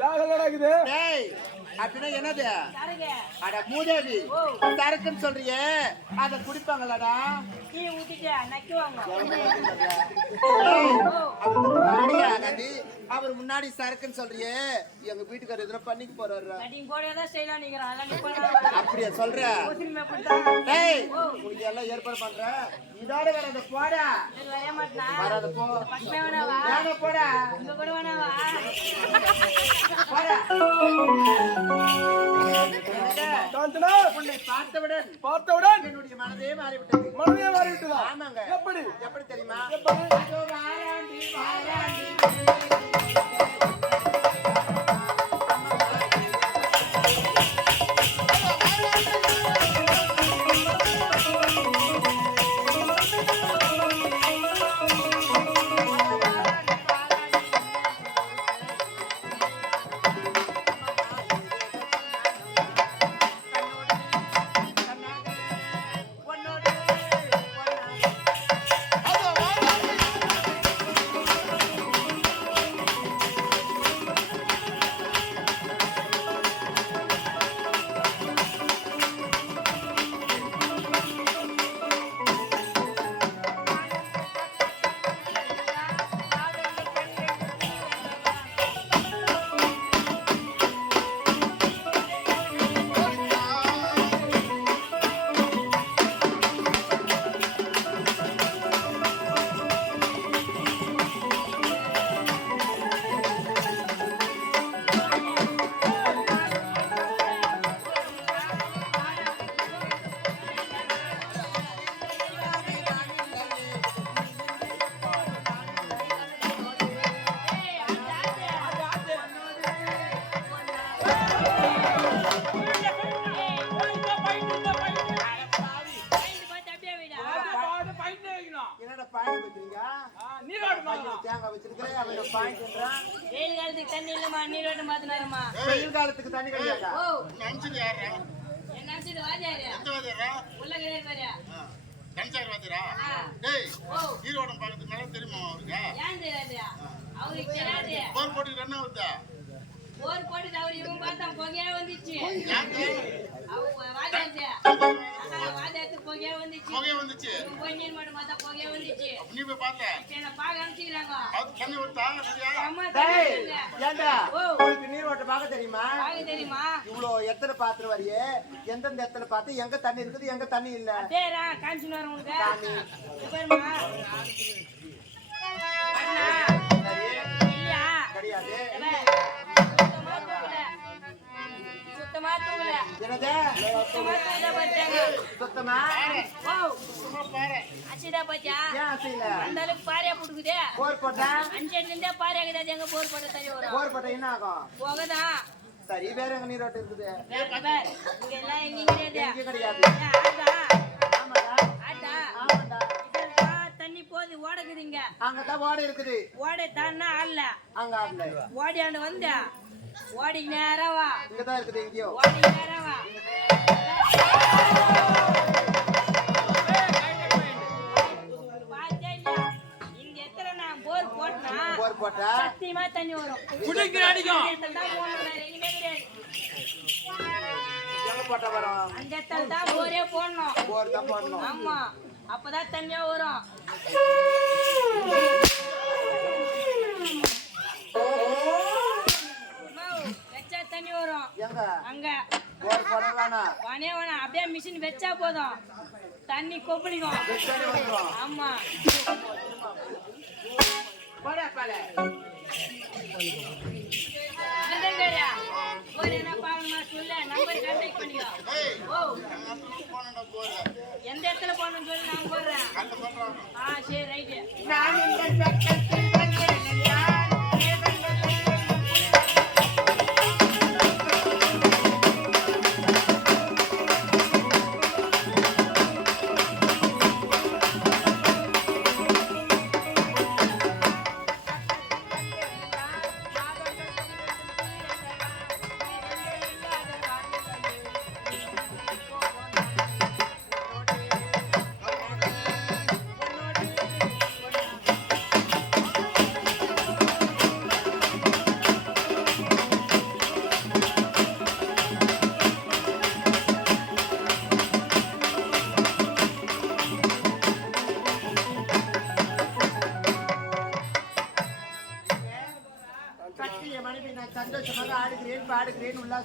பேக்ல நடக்குது. டேய் அப்படின்னா என்னது? அட மூதேவி, சரக்குன்னு சொல்றியே அத குடிப்பாங்களாடா? கீ ஊத்திட்டு நக்குவாங்க. அவர் முன்னாடி சரக்குன்னு சொல்றியே, எங்க வீட்டுக்காரர் எதுனா பண்ணிக்க போறாரு. அப்படியா சொல்ற? டேய் உனக்கு எல்லாம் ஏற்பாடு பண்ற, இதோட வேற அந்த போடா வராத போ. போடா போடா. உன்னை பார்த்தவுடன் என்னுடைய மனதே மாறிவிட்டது. மனதே மாறிவிட்டதா? ஆமாங்க. எப்படி எப்படி தெரியுமா? வெயில் காலத்துக்கு தண்ணி கிடையாதா? நீரோட்ட பார்க்க தெரியுமா? இவ்வளவு எத்தனை பாத்திரம் வரையே, எந்தெந்த எத்தனை பார்த்து எங்க தண்ணி இருக்குது எங்க தண்ணி இல்ல கிடையாது. சரி வேற எங்க நீரோட்டம் இருக்குது? கிடையாது. தண்ணி போது ஓடுக்குதுங்க, அங்கதான் ஓடை இருக்குது. ஓடை தானா ஆடல, அங்க ஆடல. ஓடியாண்டு வந்த ஓடிக்கு நேரா வா, இங்கதான் இருக்குது. எங்கேயோ ஓடிக்கு நேரா வா. இந்த எத்தனை நான் போர் போட்டா சத்தியமா தண்ணி வரும். போட்டா வரும். அந்த இடத்துல தான் போரே போடணும். போர் தான் போடணும். ஆமா, அப்பதான் தண்ணியா வரும். வச்சா தண்ணி வரும். எங்க? அங்க போர் போட வேணாம். வானே வேணாம், அப்படியே மிஷின் வச்சா போதும், தண்ணி கொப்பளிக்கும். ஆமா போடா பால. எந்த இடத்துல போகணும்னு சொல்லி நான் போடுறேன். சரி ரைட்டு. என் மனைவி நான் சந்தோஷமாக ஆடுகிறேன் பாடுகிறேன் உல்லாச